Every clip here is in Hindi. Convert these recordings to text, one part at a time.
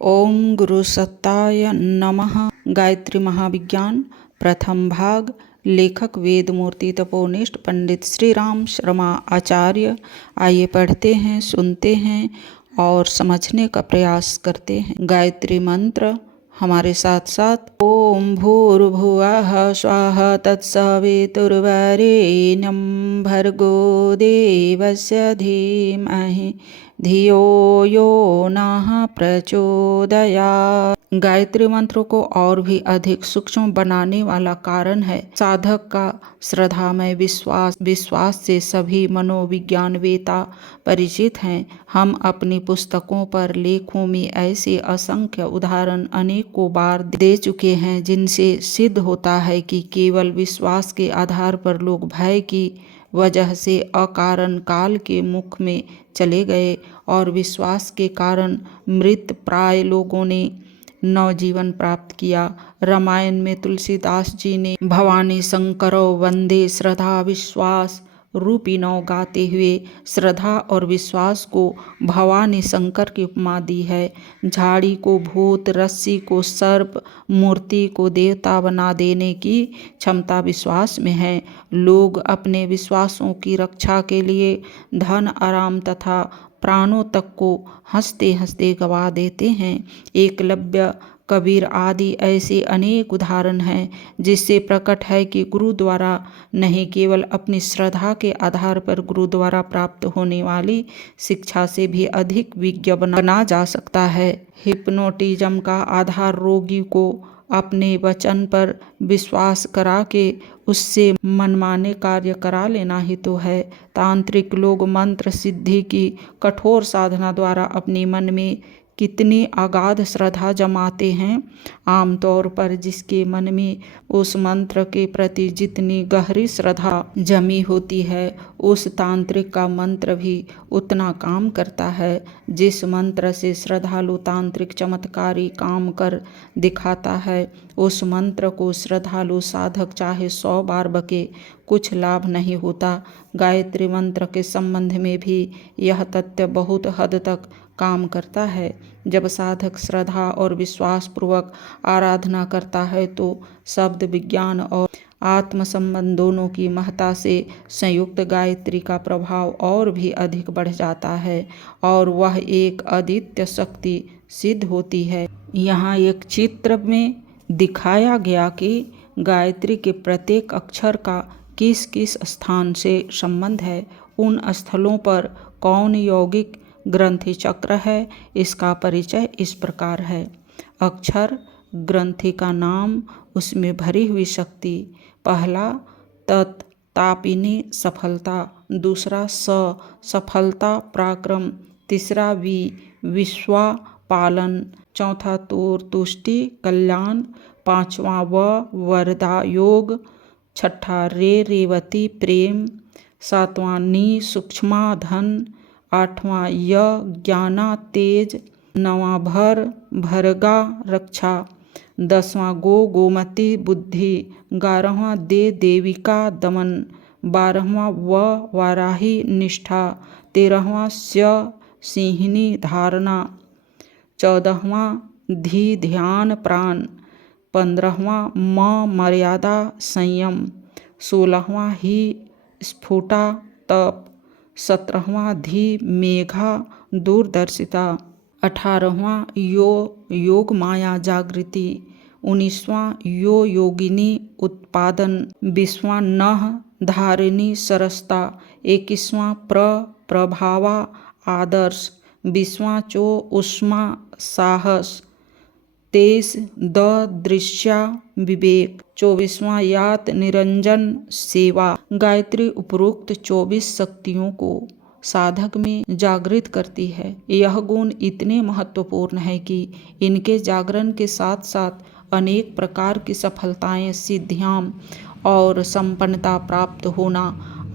ओम गुरु सत्ताय नमः। गायत्री महाविज्ञान प्रथम भाग। लेखक वेदमूर्ति तपोनिष्ठ पंडित श्री राम शर्मा आचार्य। आइए पढ़ते हैं, सुनते हैं और समझने का प्रयास करते हैं। गायत्री मंत्र हमारे साथ साथ। ओम भूर्भुवः स्वः तत्सवितुर्वरेण्यं भर्गो देवस्य धीमहि धियो यो नः प्रचोदयात्। गायत्री मंत्र को और भी अधिक सूक्ष्म बनाने वाला कारण है साधक का श्रद्धामय विश्वास से सभी मनोविज्ञानवेत्ता परिचित हैं। हम अपनी पुस्तकों पर लेखों में ऐसे असंख्य उदाहरण अनेकों बार दे चुके हैं जिनसे सिद्ध होता है कि केवल विश्वास के आधार पर लोग भय की वजह से अकारण काल के मुख में चले गए और विश्वास के कारण मृत प्राय लोगों ने नवजीवन प्राप्त किया। रामायण में तुलसीदास जी ने भवानी शंकरो वंदे श्रद्धा विश्वास रूपी नौ गाते हुए श्रद्धा और विश्वास को भवानी शंकर की उपमा दी है। झाड़ी को भूत, रस्सी को सर्प, मूर्ति को देवता बना देने की क्षमता विश्वास में है। लोग अपने विश्वासों की रक्षा के लिए धन, आराम तथा प्राणों तक को हंसते हंसते गवा देते हैं। एकलव्य, कबीर आदि ऐसे अनेक उदाहरण हैं जिससे प्रकट है कि गुरु द्वारा नहीं, केवल अपनी श्रद्धा के आधार पर गुरु द्वारा प्राप्त होने वाली शिक्षा से भी अधिक विज्ञ बना जा सकता है। हिप्नोटिज्म का आधार रोगी को अपने वचन पर विश्वास करा के उससे मनमाने कार्य करा लेना ही तो है। तांत्रिक लोग मंत्र सिद्धि की कठोर साधना द्वारा अपने मन में कितनी अगाध श्रद्धा जमाते हैं। आमतौर पर जिसके मन में उस मंत्र के प्रति जितनी गहरी श्रद्धा जमी होती है, उस तांत्रिक का मंत्र भी उतना काम करता है। जिस मंत्र से श्रद्धालु तांत्रिक चमत्कारी काम कर दिखाता है, उस मंत्र को श्रद्धालु साधक चाहे 100 बार बके, कुछ लाभ नहीं होता। गायत्री मंत्र के संबंध में भी यह तथ्य बहुत हद तक काम करता है। जब साधक श्रद्धा और विश्वास पूर्वक आराधना करता है तो शब्द विज्ञान और आत्म संबंध दोनों की महत्ता से संयुक्त गायत्री का प्रभाव और भी अधिक बढ़ जाता है और वह एक अद्वितीय शक्ति सिद्ध होती है। यहाँ एक चित्र में दिखाया गया कि गायत्री के प्रत्येक अक्षर का किस किस स्थान से संबंध है। उन स्थलों पर कौन यौगिक ग्रंथि चक्र है, इसका परिचय इस प्रकार है। अक्षर ग्रंथि का नाम, उसमें भरी हुई शक्ति। पहला तत् तापिनी सफलता, दूसरा स सफलता पराक्रम, तीसरा वि विश्वा पालन, चौथा तोर तुष्टि कल्याण, पांचवा व वरदा योग, छठा रे रेवती प्रेम, सातवां नी सूक्ष्मा धन, आठवां य ज्ञाना तेज, नवां भर भरगा रक्षा, 10वां गो गोमती बुद्धि, 11वां दे देविका दमन, 12वां व वाराही निष्ठा, 13वां स्य सिंहिनी धारणा, 14वां धी ध्यान प्राण, 15वां म मर्यादा संयम, 16वां ही स्फुटा तप, 17वां धी मेघा दूरदर्शिता, 18वां योग माया जागृति, 19वां योगिनी उत्पादन, 20वां नह धारिणी सरसता, 21वां प्रभावा आदर्श, 20वां चो उष्मा साहस, 23 द दृश्या विवेक, 24वां यात निरंजन सेवा। गायत्री उपरोक्त 24 शक्तियों को साधक में जागृत करती है। यह गुण इतने महत्वपूर्ण है कि इनके जागरण के साथ साथ अनेक प्रकार की सफलताएं, सिद्धियां और संपन्नता प्राप्त होना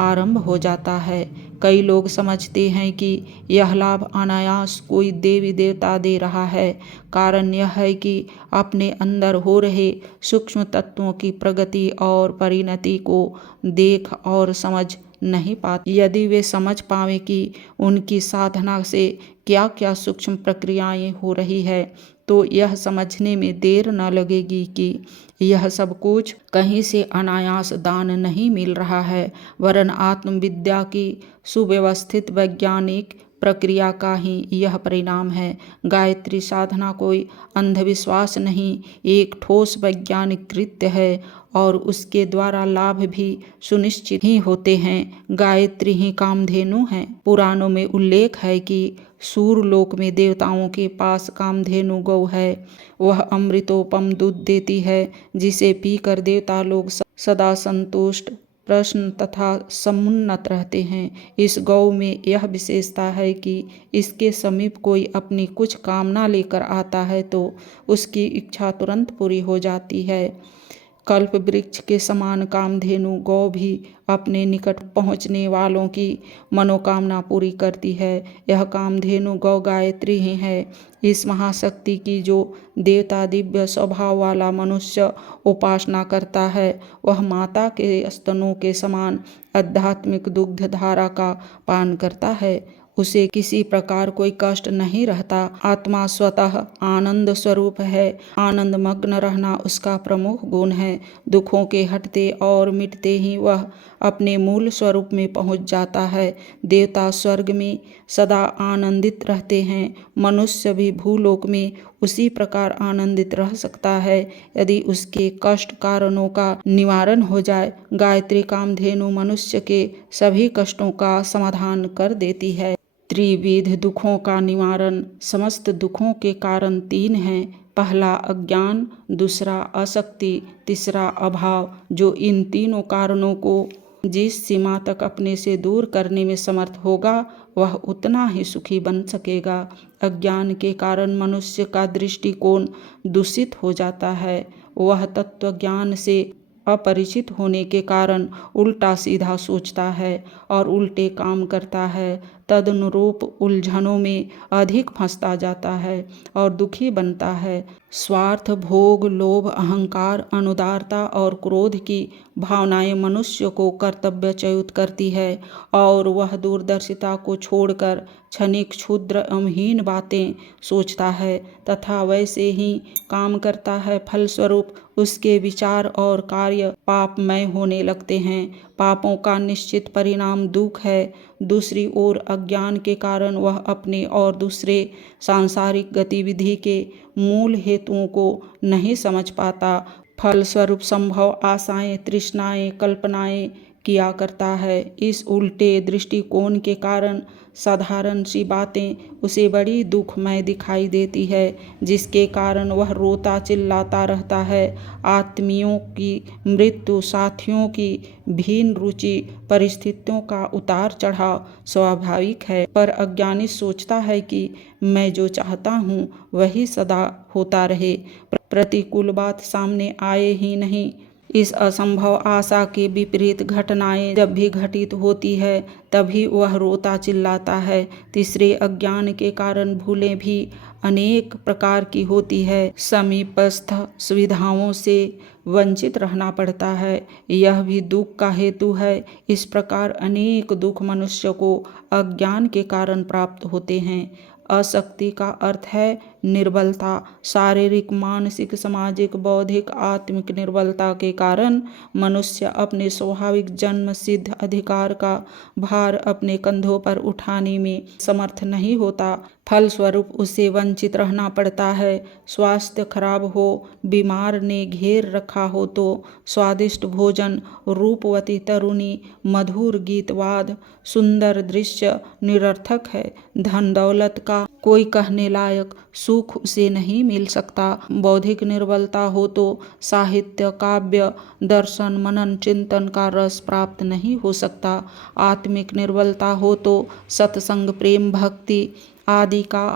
आरंभ हो जाता है। कई लोग समझते हैं कि यह लाभ अनायास कोई देवी देवता दे रहा है। कारण यह है कि अपने अंदर हो रहे सूक्ष्म तत्वों की प्रगति और परिणति को देख और समझ नहीं पाते। यदि वे समझ पावे कि उनकी साधना से क्या क्या सूक्ष्म प्रक्रियाएं हो रही है, तो यह समझने में देर न लगेगी कि यह सब कुछ कहीं से अनायास दान नहीं मिल रहा है, वरन आत्मविद्या की सुव्यवस्थित वैज्ञानिक प्रक्रिया का ही यह परिणाम है। गायत्री साधना कोई अंधविश्वास नहीं, एक ठोस वैज्ञानिक कृत्य है और उसके द्वारा लाभ भी सुनिश्चित ही होते हैं। गायत्री ही कामधेनु है। पुराणों में उल्लेख है कि सूरलोक में देवताओं के पास कामधेनु गौ है। वह अमृतोपम दूध देती है, जिसे पीकर देवता लोग सदा संतुष्ट, प्रसन्न तथा समुन्नत रहते हैं। इस गौ में यह विशेषता है कि इसके समीप कोई अपनी कुछ कामना लेकर आता है तो उसकी इच्छा तुरंत पूरी हो जाती है। कल्प वृक्ष के समान कामधेनु गौ भी अपने निकट पहुँचने वालों की मनोकामना पूरी करती है। यह कामधेनु गौ गायत्री ही है। इस महाशक्ति की जो देवता दिव्य स्वभाव वाला मनुष्य उपासना करता है, वह माता के स्तनों के समान आध्यात्मिक दुग्ध धारा का पान करता है। उसे किसी प्रकार कोई कष्ट नहीं रहता। आत्मा स्वतः आनंद स्वरूप है। आनंद मग्न रहना उसका प्रमुख गुण है। दुखों के हटते और मिटते ही वह अपने मूल स्वरूप में पहुंच जाता है। देवता स्वर्ग में सदा आनंदित रहते हैं। मनुष्य भी भूलोक में उसी प्रकार आनंदित रह सकता है यदि उसके कष्ट कारणों का निवारण हो जाए। गायत्री कामधेनु मनुष्य के सभी कष्टों का समाधान कर देती है। त्रिविध दुखों का निवारण। समस्त दुखों के कारण तीन हैं। पहला अज्ञान, दूसरा आसक्ति, तीसरा अभाव। जो इन तीनों कारणों को जिस सीमा तक अपने से दूर करने में समर्थ होगा, वह उतना ही सुखी बन सकेगा। अज्ञान के कारण मनुष्य का दृष्टिकोण दूषित हो जाता है। वह तत्व ज्ञान से अपरिचित होने के कारण उल्टा सीधा सोचता है और उल्टे काम करता है। तदनुरूप उलझनों में अधिक फंसता जाता है और दुखी बनता है। स्वार्थ, भोग, लोभ, अहंकार, अनुदारता और क्रोध की भावनाएं मनुष्य को कर्तव्यच्युत करती है और वह दूरदर्शिता को छोड़कर क्षणिक क्षुद्र अमहीन बातें सोचता है तथा वैसे ही काम करता है। फलस्वरूप उसके विचार और कार्य पापमय होने लगते हैं। पापों का निश्चित परिणाम दुख है। दूसरी ओर अज्ञान के कारण वह अपने और दूसरे सांसारिक गतिविधि के मूल हेतुओं को नहीं समझ पाता। फलस्वरूप संभव आशाएं, तृष्णाएं, कल्पनाएं किया करता है। इस उल्टे दृष्टिकोण के कारण साधारण सी बातें उसे बड़ी दुखमय दिखाई देती है, जिसके कारण वह रोता चिल्लाता रहता है। आत्मियों की मृत्यु, साथियों की भिन्न रुचि, परिस्थितियों का उतार चढ़ाव स्वाभाविक है, पर अज्ञानी सोचता है कि मैं जो चाहता हूँ वही सदा होता रहे, प्रतिकूल बात सामने आए ही नहीं। इस असंभव आशा के विपरीत घटनाएं जब भी घटित होती है, तभी वह रोता चिल्लाता है। तीसरे अज्ञान के कारण भूलें भी अनेक प्रकार की होती है। समीपस्थ सुविधाओं से वंचित रहना पड़ता है, यह भी दुख का हेतु है। इस प्रकार अनेक दुख मनुष्य को अज्ञान के कारण प्राप्त होते हैं। अशक्ति का अर्थ है निर्बलता। शारीरिक, मानसिक, सामाजिक, बौद्धिक, आत्मिक निर्बलता के कारण मनुष्य अपने स्वाभाविक जन्म सिद्ध अधिकार का भार अपने कंधों पर उठाने में समर्थ नहीं होता। फलस्वरूप उसे वंचित रहना पड़ता है। स्वास्थ्य खराब हो, बीमार ने घेर रखा हो तो स्वादिष्ट भोजन, रूपवती तरुणी, मधुर गीतवाद, सुंदर दृश्य निरर्थक है। धन दौलत का कोई कहने लायक सुख उसे नहीं मिल सकता। बौद्धिक निर्बलता हो तो साहित्य, काव्य, दर्शन, मनन, चिंतन का रस प्राप्त नहीं हो सकता। आत्मिक निर्बलता हो तो सत्संग, प्रेम, भक्ति आदि का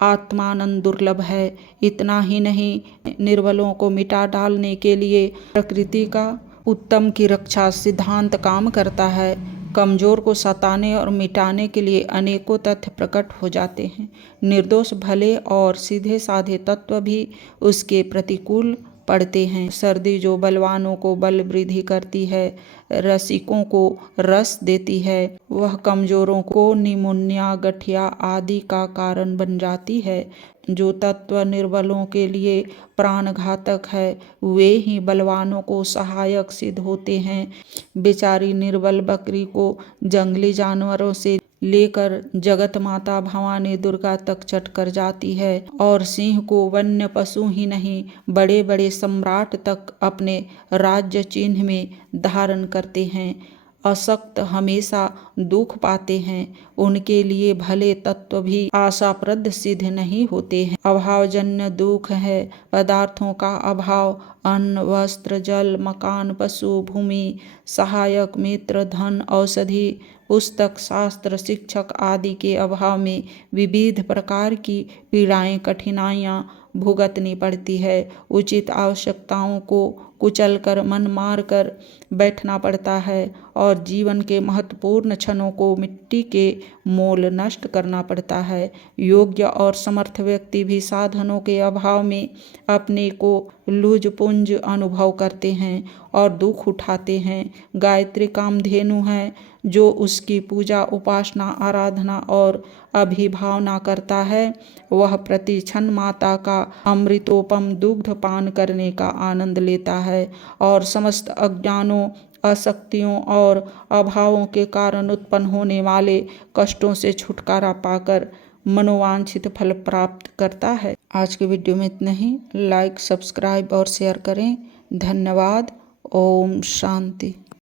आत्मानंद दुर्लभ है। इतना ही नहीं, निर्बलों को मिटा डालने के लिए प्रकृति का उत्तम की रक्षा सिद्धांत काम करता है। कमजोर को सताने और मिटाने के लिए अनेकों तथ्य प्रकट हो जाते हैं। निर्दोष, भले और सीधे साधे तत्व भी उसके प्रतिकूल पड़ते हैं। सर्दी जो बलवानों को बल वृद्धि करती है, रसिकों को रस देती है, वह कमजोरों को निमोनिया, गठिया आदि का कारण बन जाती है। जो तत्व निर्बलों के लिए प्राणघातक है, वे ही बलवानों को सहायक सिद्ध होते हैं। बेचारी निर्बल बकरी को जंगली जानवरों से लेकर जगत माता भवानी दुर्गा तक चट कर जाती है, और सिंह को वन्य पशु ही नहीं, बड़े बड़े सम्राट तक अपने राज्य चिन्ह में धारण करते हैं। अशक्त हमेशा दुख पाते हैं, उनके लिए भले तत्व भी आशाप्रद सिद्ध नहीं होते हैं। अभावजन्य दुख है पदार्थों का अभाव, अन्न, वस्त्र, जल, मकान, पशु, भूमि, सहायक, मित्र, धन, औषधि, पुस्तक, शास्त्र, शिक्षक आदि के अभाव में विविध प्रकार की पीड़ाएं, कठिनाइयां भुगतनी पड़ती है। उचित आवश्यकताओं को कुचल कर मन मार कर बैठना पड़ता है, और जीवन के महत्वपूर्ण क्षणों को मिट्टी के मोल नष्ट करना पड़ता है। योग्य और समर्थ व्यक्ति भी साधनों के अभाव में अपने को लुझपुंज अनुभव करते हैं और दुख उठाते हैं। गायत्री कामधेनु है, जो उसकी पूजा, उपासना, आराधना और अभिभावना करता है, वह प्रति क्षण माता का अमृतोपम दुग्ध पान करने का आनंद लेता है, और समस्त अज्ञानों, अशक्तियों और अभावों के कारण उत्पन्न होने वाले कष्टों से छुटकारा पाकर मनोवांछित फल प्राप्त करता है। आज के वीडियो में इतना ही। लाइक, सब्सक्राइब और शेयर करें। धन्यवाद। ओम शांति।